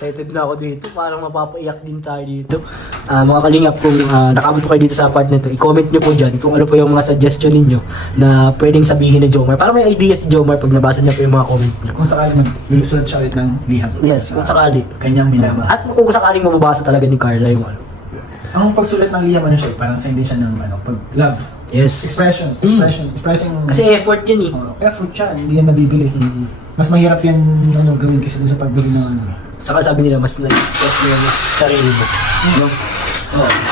Excited na ako dito. Parang mapapaiyak din tayo dito. Mga kalingap, kung nakabot kayo dito sa part na ito, i-comment nyo po dyan kung ano po yung mga suggestion ninyo na pwedeng sabihin ni Jomar. Para may idea si Jomar pag nabasa niya po yung mga comment nyo. Kung sakali magsulat siya ulit ng liham. Yes, kung sakali. Kanyang minama. At kung sakaling mababasa talaga ni Carla yung ano. Ang pagsulat ng liham, ano siya, parang sign din siya ng pag-love. Yes. Expressing. Kasi effort yan eh. Effort siya, hindi yan nabibili. Mas mahirap yan gawin kasi sa pagbili ng ano. Saka sabi nila, mas na-express mo yung sarili mo.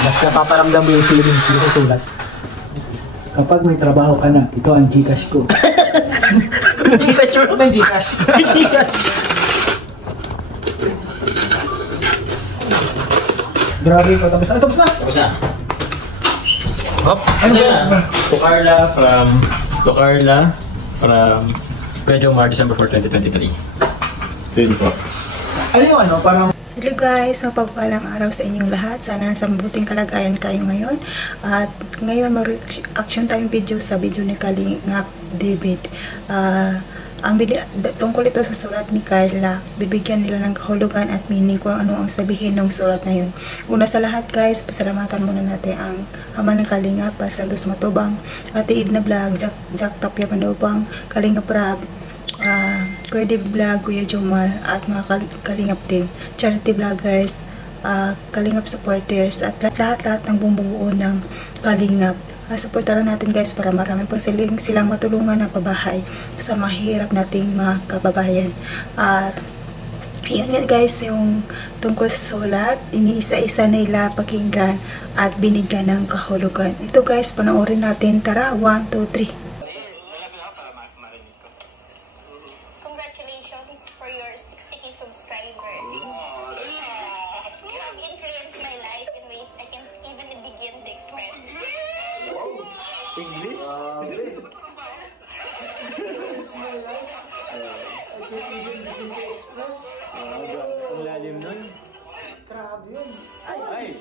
Mas napaparamdam mo yung feelings mo sa sulat. Kapag may trabaho ka na, ito ang Gcash ko. Gcash mo? May Gcash. Grabe ko, tapos na. Tapos na! Hop! Ano na? To Carla from Kuya Jomar, December 4, 2023. So yun po. Ano yung parang... Hello guys, mapagpalang araw sa inyong lahat. Sana nasa mabuting kalagayan kayo ngayon. At ngayon mag-reaction tayong video sa video ni Kalingap David. Tungkol ito sa sulat ni Carla, bibigyan nila ng kahulugan at meaning kung ano ang sabihin ng sulat na yun. Una sa lahat guys, pasalamatan muna natin ang ama ng Kalingap, Santos Matubang, Ate Edna Vlog, Jack Tapia Pandopang, Kalingap Rab, Kuya Dave Vlog, Kuya Jomar, at mga Kalingap team, charity vloggers, Kalingap supporters, at lahat-lahat ng bumubuo ng Kalingap. Supportaran natin guys para marami pang silang matulungan na pabahay sa mahirap nating mga kababayan. Yan guys, yung tungkol sa sulat, iniisa-isa nila pakinggan at binigyan ng kahulugan. Ito guys, panoorin natin. Tara, 1, 2, 3. Congratulations for your 60k subscribers. You have influenced my life in ways I can't even begin to express. English? Ang lalim nun. Grabe yun. Ay!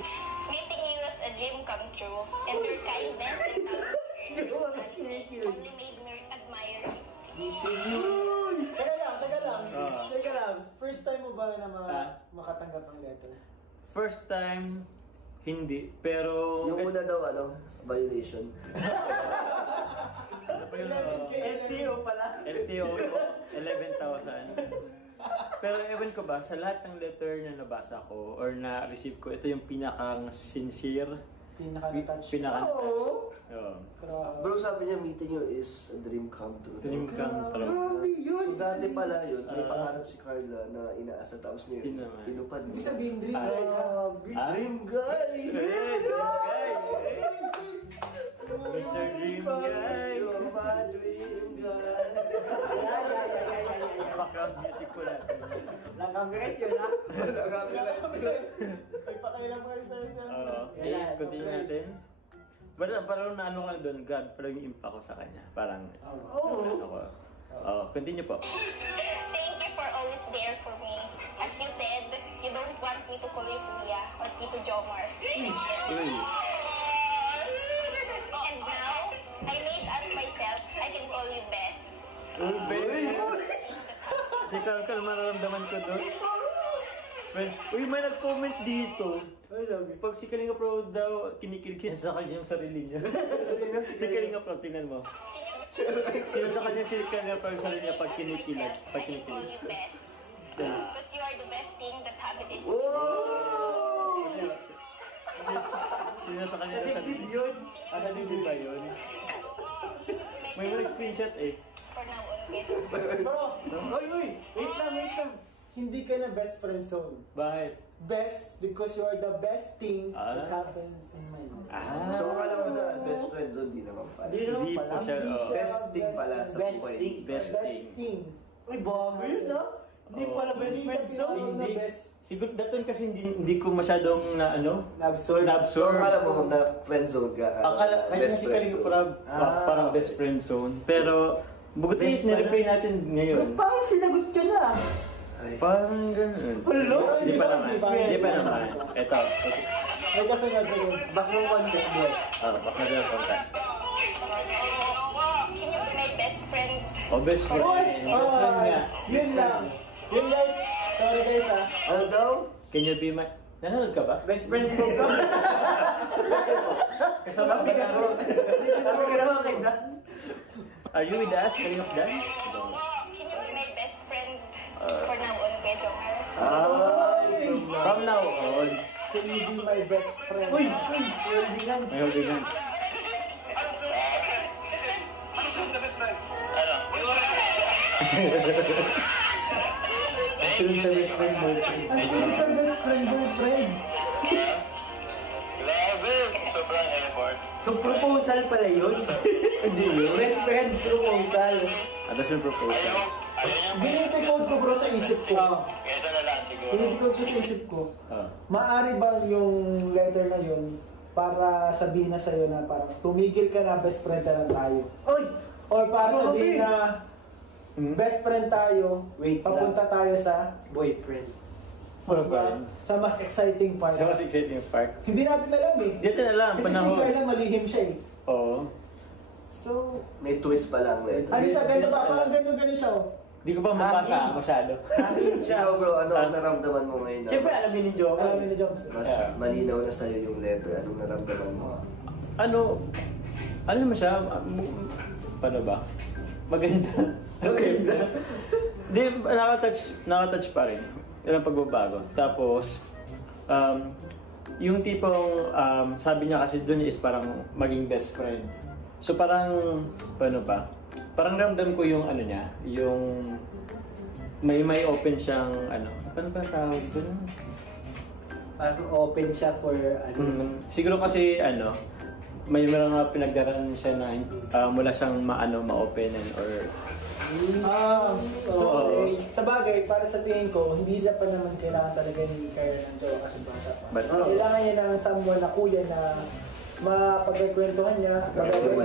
Meeting you was a dream come true, and your kindness and understanding only made me admire. Teka lang. First time mo ba na makatanggap ng letter? First time, hindi. Pero... Yung una daw, violation. Ano ba yun? LTO pala. LTO, 11,000. Pero ewan ko ba, sa lahat ng letter na nabasa ko or na-receive ko, ito yung pinakang sincere. Pinaka-touch. Bro, sabi niya, meeting you is a dream come true. Dream come true. So dati pala yun, may pangarap si Carla na inaasa, tapos niya tinupad. Ibig sabihin, dream guy. Dream guy! Mr. Dream Guy! You're my dream guy! Background music ko natin. Nakangret yun ha? May pakailang kayo sa Continue natin. Parang naano ka na doon, God, parang yung impact ko sa kanya. Parang, continue po. Thank you for always there for me. As you said, you don't want me to call you Kuya or Tito Jomar. And now, I made up myself, I can call you Best. Teka, mararamdaman ko doon. Uy, may nag-comment dito. Pag si Kalinga Pro daw, kinikilig siya sa kanya yung sarili niya. Si Kalinga Pro, tingnan mo. Sino sa kanya si Kalinga Pro yung sarili niya pag kinikilig? I can call you Best. Because you are the best thing that happened in me. Sino sa kanya yung sarili yun? Hindi ba yun? May mga screenshot eh. For now on, bitch. Wait lang. Hindi ka na best friend zone. Bakit? Best because you are the best thing that happens in my life. So akala mo na best friend zone, di naman pala. Hindi po siya. Best thing pala sa buhay. Best thing. Ay, bago yun ha? Hindi pala best friend zone. Hindi. Siguro daton kasi hindi ko masyadong na-absorb. So akala mo na friend zone ka. Akala, kaya si Kalinga parang best friend zone. Pero, bugot is nireply natin ngayon. Parang sinagot ka na. Parang ganun. Hindi pa naman. Ito. May kasunod. Back ng content mo. Back na yung content. Can you be my best friend? Best friend. Best friend nga. Yun lang. Yun guys, Sorry guys ha. Ano daw? Can you be my... Nanonood ka ba? Best friend ko ka. Kasama ka na bro. Sabi ka naman kay Dan. Are you with us? Kalingap Dan? Can you be my best friend for now on, Kuya Jomar? Ay, From now on. Can you be my best friend? Uy, holding hands. May holding hands. Sunod sa best friend boyfriend. As in sa best friend, boyfriend. So proposal pala yun? Hindi yun. Best friend proposal. Tapos yung proposal. Binibigod ko bro sa isip ko. Ito na lang siguro. Binibigod ko sa isip ko. Oh. Maaari bang yung letter na yun para sabihin na sa'yo na parang tumigil ka na, best friend na lang tayo? Oy! Or para Grabe. sabihin na best friend tayo, Wait papunta tayo sa Boyfriend. mas exciting part. Sa mas exciting part. Hindi natin alam eh. Dito na lang, Kasi si panahon. Carla malihim siya eh. Oo. So, may twist pa lang. ano siya, ganito ba? Parang ganun siya oh. Di ko pa mabasa masyado. Ikaw bro, ano ang naramdaman mo ngayon? na Siyempre mas- alam ni Joe. Alam mo na Joms. Mas malinaw na sa'yo yung letter. Anong naramdaman mo? Ano naman siya? Paano ba? Maganda. Maganda. Di, nakatouch pa rin. Ilang pagbabago. Tapos, yung tipong, sabi niya kasi dun is parang maging best friend. So parang, paano ba? Parang ramdam ko yung ano niya, yung may open siyang ano, paano ba tawag dun? Parang open siya for ano. Siguro kasi ano, may mga pinagdaraan siya na mula siyang ma-openan or So, Oo. sa bagay, para sa tingin ko, hindi na pa naman kailangan talaga ni Kyle ng jowa kasi bata pa. But- Kailangan niya ng someone na kuya na mapagkwentuhan niya, magagawa